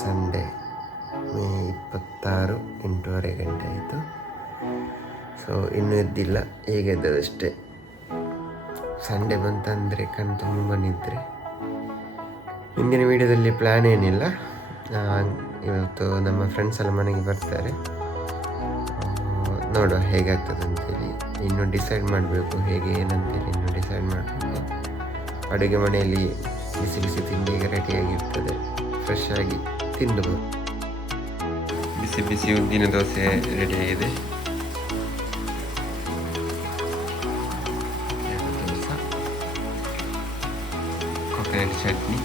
Sunday May 26 8:30 ಗಂಟೆ ಆಯಿತು. So ಇನ್ನೂ ಎದ್ದಿಲ್ಲ, ಹೇಗೆ ಎದ್ದದಷ್ಟೇ. ಸಂಡೇ ಬಂತಂದರೆ ಕಣ್ಣು ತುಂಬ ನಿದ್ರೆ. ಇಂದಿನ ವಿಡಿಯೋದಲ್ಲಿ ಪ್ಲ್ಯಾನ್ ಏನಿಲ್ಲ. ಇವತ್ತು ನಮ್ಮ ಫ್ರೆಂಡ್ಸ್ ಎಲ್ಲ ಮನೆಗೆ ಬರ್ತಾರೆ, ನೋಡುವ ಹೇಗಾಗ್ತದೆ ಅಂತೇಳಿ. ಇನ್ನೂ ಡಿಸೈಡ್ ಮಾಡಬೇಕು ಹೇಗೆ ಏನಂತೇಳಿ, ಇನ್ನೂ ಡಿಸೈಡ್ ಮಾಡಬೇಕು. ಅಡುಗೆ ಮನೆಯಲ್ಲಿ ಬಿಸಿ ಬಿಸಿ ತಿಂಡಿಗೆ ರೆಡಿಯಾಗಿರ್ತದೆ, ಫ್ರೆಶ್ ಆಗಿ ತಿನ್ನಬಹುದು. ಬಿಸಿ ಬಿಸಿ ಉದ್ದಿನ ದೋಸೆ ರೆಡಿಯಾಗಿದೆ. ಕೊಕೊನಟ್ ಚಟ್ನಿ,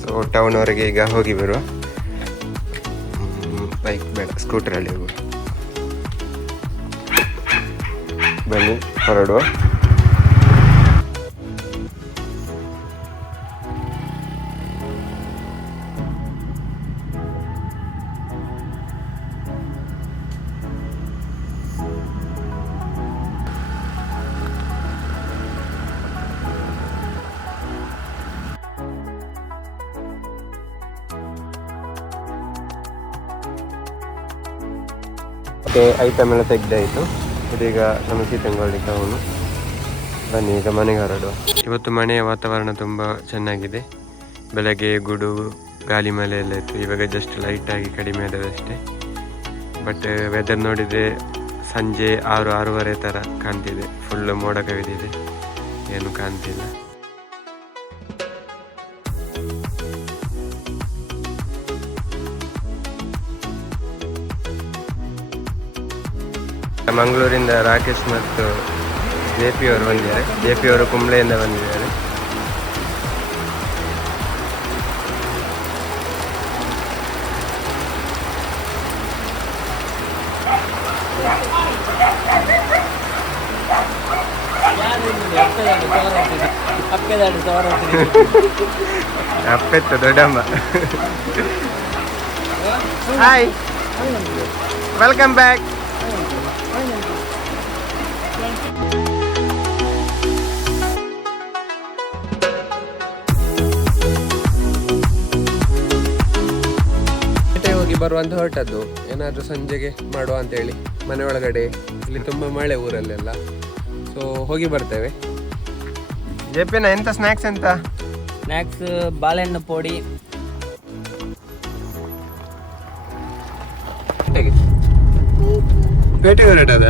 ಸೊ ಟೌನ್ವರೆಗೆ ಈಗ ಹೋಗಿ ಬರುವ. ಬೈಕ್ ಬೇಡ, ಸ್ಕೂಟರಲ್ಲಿ ಹೋಗುವ. ಬನ್ನಿ ಹೊರಡುವ. ಮತ್ತೆ ಐಟಮ್ ಎಲ್ಲ ತೆಗ್ದಾಯಿತು. ಇದೀಗ ನಮ್ಮ ಸೀತಂಗೊಳ್ಳಿಗೆ ಅವನು. ಬನ್ನಿ ಈಗ ಮನೆಗೆ ಹೊರಡುವ. ಇವತ್ತು ಮನೆಯ ವಾತಾವರಣ ತುಂಬ ಚೆನ್ನಾಗಿದೆ. ಬೆಳಗ್ಗೆ ಗುಡುಗು ಗಾಳಿ ಮಳೆ ಎಲ್ಲ ಇತ್ತು, ಇವಾಗ ಜಸ್ಟ್ ಲೈಟಾಗಿ ಕಡಿಮೆ ಆದದಷ್ಟೇ. ಬಟ್ ವೆದರ್ ನೋಡಿದರೆ ಸಂಜೆ 6-6:30 ಥರ ಕಾಣ್ತಿದೆ. ಫುಲ್ಲು ಮೋಡ ಕವಿದಿದೆ, ಏನು ಕಾಣ್ತಿಲ್ಲ. ಮಂಗಳೂರಿಂದ ರಾಕೇಶ್ ಮತ್ತು JP ಅವರು ಬಂದಿದ್ದಾರೆ. JP ಅವರು ಕುಂಬ್ಳೆಯಿಂದ ಬಂದಿದ್ದಾರೆ. ಅಪ್ಪೆತ್ತು ದೊಡ್ಡಮ್ಮ. Hi, welcome back. ಹೋಗಿ ಬರುವಂತ ಹೊರಟದ್ದು, ಏನಾದರೂ ಸಂಜೆಗೆ ಮಾಡುವ ಅಂತೇಳಿ. ಮನೆ ಒಳಗಡೆ ಇಲ್ಲಿ ತುಂಬ ಮಳೆ ಊರಲ್ಲೆಲ್ಲ, ಸೊ ಹೋಗಿ ಬರ್ತೇವೆ. ಜೆಪಿನ ಎಂತ ಸ್ನ್ಯಾಕ್ಸ್? ಎಂತ ಸ್ನ್ಯಾಕ್ಸ್? ಬಾಳೆಹಣ್ಣು ಪೋಡಿ. ಪೇಟೆ ಹೊರಟದ?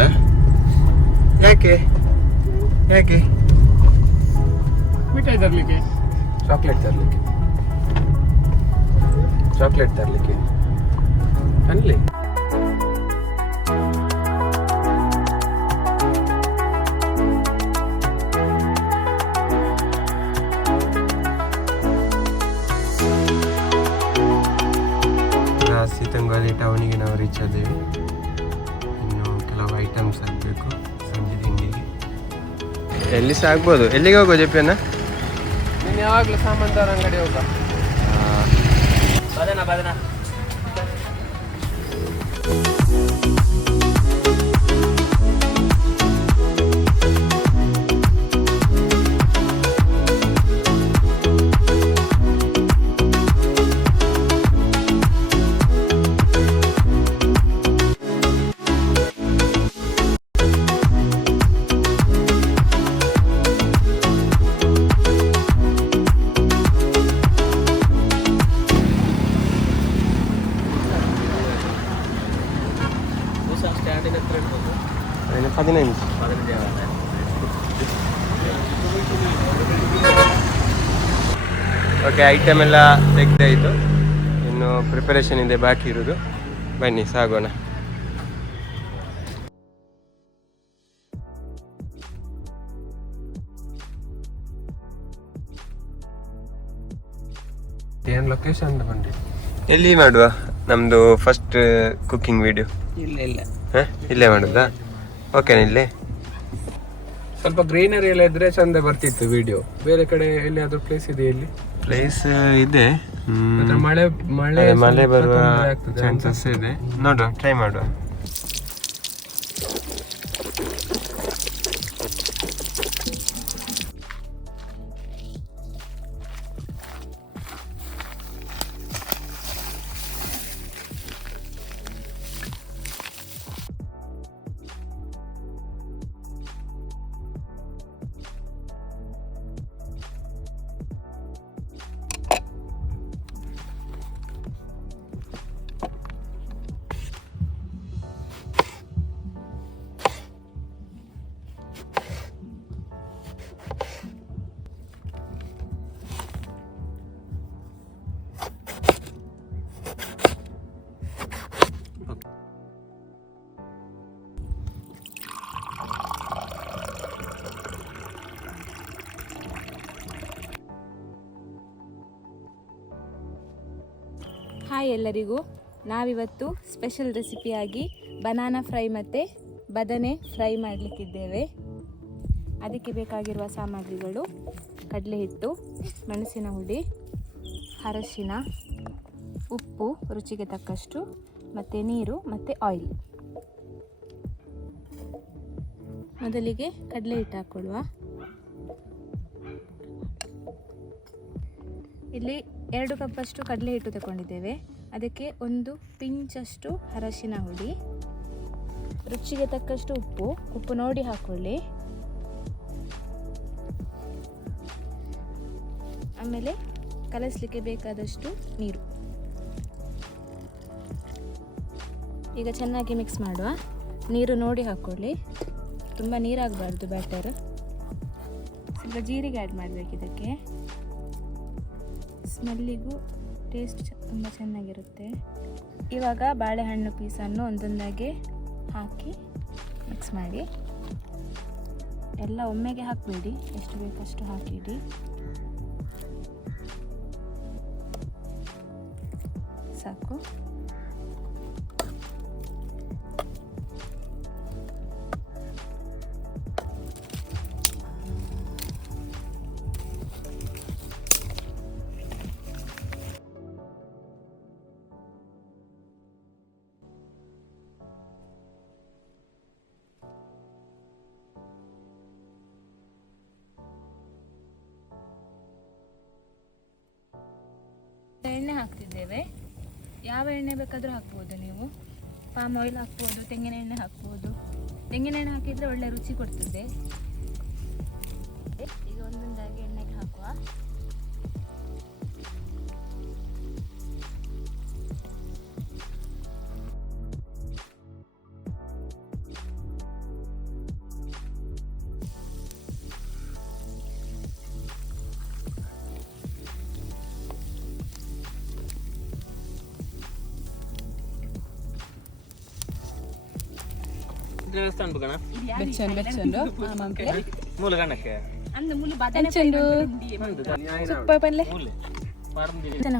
ಯಾಕೆ ಯಾಕೆ? ಮಿಠಾಯಿ ತರಲಿಕ್ಕೆ, ಚಾಕ್ಲೇಟ್ ತರಲಿಕ್ಕೆ. ಚಾಕ್ಲೇಟ್ ತರಲಿಕ್ಕೆ ಅಲ್ಲಿ ಸೀತಂಗೊಳ್ಳಿ ಟೌನಿಗೆ ನಾವು ರೀಚ್ ಆದ್ದೇವೆ. ಇನ್ನು ಕೆಲವು ಐಟಮ್ಸ್ ಆಗಬೇಕು ಸಂಜೆ ತಿಂಡಿಗೆ. ಎಲ್ಲಿ ಸಹ ಆಗ್ಬೋದು. ಎಲ್ಲಿಗೆ ಹೋಗೋ ಜೆಪಿಯನ್ನ? ನೀನು ಯಾವಾಗಲೂ ಸಾಮಾನು ತರೋ ಅಂಗಡಿ ಹೋಗ. ಬದನ ಸ್ಟ್ಯಾಂಡಿನ ಹತ್ರ ಇರ್ಬೋದು. 15. ಓಕೆ, ಐಟಮ್ ಎಲ್ಲ ತೆಗ್ದಾಯಿತು. ಇನ್ನು ಪ್ರಿಪರೇಷನ್ ಇದೆ ಬಾಕಿ ಇರೋದು. ಬನ್ನಿ ಸಾಗೋಣ. ಏನು ಲೊಕೇಶನ್ ಅಂತ ಬಂದ್ರಿ? ಎಲ್ಲಿ ಮಾಡುವ ನಮ್ಮದು ಫಸ್ಟ್ ಕುಕಿಂಗ್ ವಿಡಿಯೋ? ಇಲ್ಲ ಇಲ್ಲೇ ಮಾಡುದಾ? ಓಕೆನಾ? ಇಲ್ಲೇ ಸ್ವಲ್ಪ ಗ್ರೀನರಿ ಎಲ್ಲ ಇದ್ರೆ ಚಂದ ಬರ್ತಿತ್ತು ವಿಡಿಯೋ. ಬೇರೆ ಕಡೆ ಎಲ್ಲಿಯಾದ್ರೂ ಪ್ಲೇಸ್ ಇದೆ? ಇಲ್ಲಿ ಪ್ಲೇಸ್ ಇದೆ, ಮಳೆ ಮಳೆ ಮಳೆ ಬರುವ ಚಾನ್ಸಸ್ ಇದೆ. ನೋಡುವ, ಟ್ರೈ ಮಾಡುವ. ಹಾಯ್ ಎಲ್ಲರಿಗೂ. ನಾವಿವತ್ತು ಸ್ಪೆಷಲ್ ರೆಸಿಪಿಯಾಗಿ ಬನಾನಾ ಫ್ರೈ ಮತ್ತು ಬದನೆ ಫ್ರೈ ಮಾಡಲಿಕ್ಕಿದ್ದೇವೆ. ಅದಕ್ಕೆ ಬೇಕಾಗಿರುವ ಸಾಮಗ್ರಿಗಳು: ಕಡಲೆ ಹಿಟ್ಟು, ಮೆಣಸಿನ ಹುಡಿ, ಅರಶಿನ, ಉಪ್ಪು ರುಚಿಗೆ ತಕ್ಕಷ್ಟು, ಮತ್ತು ನೀರು ಮತ್ತು ಆಯಿಲ್. ಮೊದಲಿಗೆ ಕಡಲೆ ಹಿಟ್ಟು ಹಾಕ್ಕೊಳ್ಳುವ. ಇಲ್ಲಿ 2 ಕಪ್ಪಷ್ಟು ಕಡಲೆ ಹಿಟ್ಟು ತಗೊಂಡಿದ್ದೇವೆ. ಅದಕ್ಕೆ 1 ಪಿಂಚಷ್ಟು ಅರಶಿನ ಹುಡಿ, ರುಚಿಗೆ ತಕ್ಕಷ್ಟು ಉಪ್ಪು ನೋಡಿ ಹಾಕ್ಕೊಳ್ಳಿ. ಆಮೇಲೆ ಕಲಸಲಿಕ್ಕೆ ಬೇಕಾದಷ್ಟು ನೀರು. ಈಗ ಚೆನ್ನಾಗಿ ಮಿಕ್ಸ್ ಮಾಡುವ. ನೀರು ನೋಡಿ ಹಾಕ್ಕೊಳ್ಳಿ, ತುಂಬ ನೀರಾಗಬಾರ್ದು ಬ್ಯಾಟರ್. ಸ್ವಲ್ಪ ಜೀರಿಗೆ ಆ್ಯಡ್ ಮಾಡಬೇಕು ಇದಕ್ಕೆ, ಸ್ಮೆಲ್ಲಿಗೂ ಟೇಸ್ಟ್ ತುಂಬ ಚೆನ್ನಾಗಿರುತ್ತೆ. ಇವಾಗ ಬಾಳೆಹಣ್ಣು ಪೀಸನ್ನು ಒಂದೊಂದಾಗಿ ಹಾಕಿ ಮಿಕ್ಸ್ ಮಾಡಿ. ಎಲ್ಲ ಒಮ್ಮೆಗೆ ಹಾಕಬೇಡಿ, ಎಷ್ಟು ಬೇಕಷ್ಟು ಹಾಕಿಡಿ. ಸಾಕು. ಎಣ್ಣೆ ಹಾಕ್ತಿದ್ದೇವೆ. ಯಾವ ಎಣ್ಣೆ ಬೇಕಾದರೂ ಹಾಕ್ಬೋದು ನೀವು. ಪಾಮ್ ಆಯಿಲ್ ಹಾಕ್ಬೋದು, ತೆಂಗಿನ ಎಣ್ಣೆ ಹಾಕ್ಬೋದು. ತೆಂಗಿನ ಎಣ್ಣೆ ಹಾಕಿದರೆ ಒಳ್ಳೆ ರುಚಿ ಕೊಡ್ತದೆ. ಈಗ ಒಂದೊಂದಾಗಿ ಎಣ್ಣೆಗೆ ಹಾಕುವ.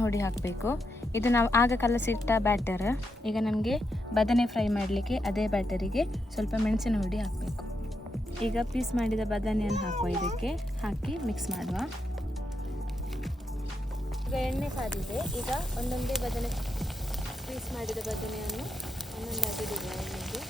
ಹುಡಿ ಹಾಕಬೇಕು. ಇದು ನಾವು ಆಗ ಕಲಸಿಟ್ಟ ಬ್ಯಾಟರ್. ಈಗ ನಮಗೆ ಬದನೆ ಫ್ರೈ ಮಾಡಲಿಕ್ಕೆ ಅದೇ ಬ್ಯಾಟರಿಗೆ ಸ್ವಲ್ಪ ಮೆಣಸಿನ ಹುಡಿ ಹಾಕಬೇಕು. ಈಗ ಪೀಸ್ ಮಾಡಿದ ಬದನೆಯನ್ನು ಹಾಕುವ. ಇದಕ್ಕೆ ಹಾಕಿ ಮಿಕ್ಸ್ ಮಾಡುವ. ಈಗ ಎಣ್ಣೆ ಕಾದಿದೆ. ಈಗ ಒಂದೊಂದೇ ಪೀಸ್ ಮಾಡಿದ ಬದನೆಯನ್ನು ಒಂದೊಂದಾಗಿ ಇಡುವ ಎಣ್ಣೆಗೆ.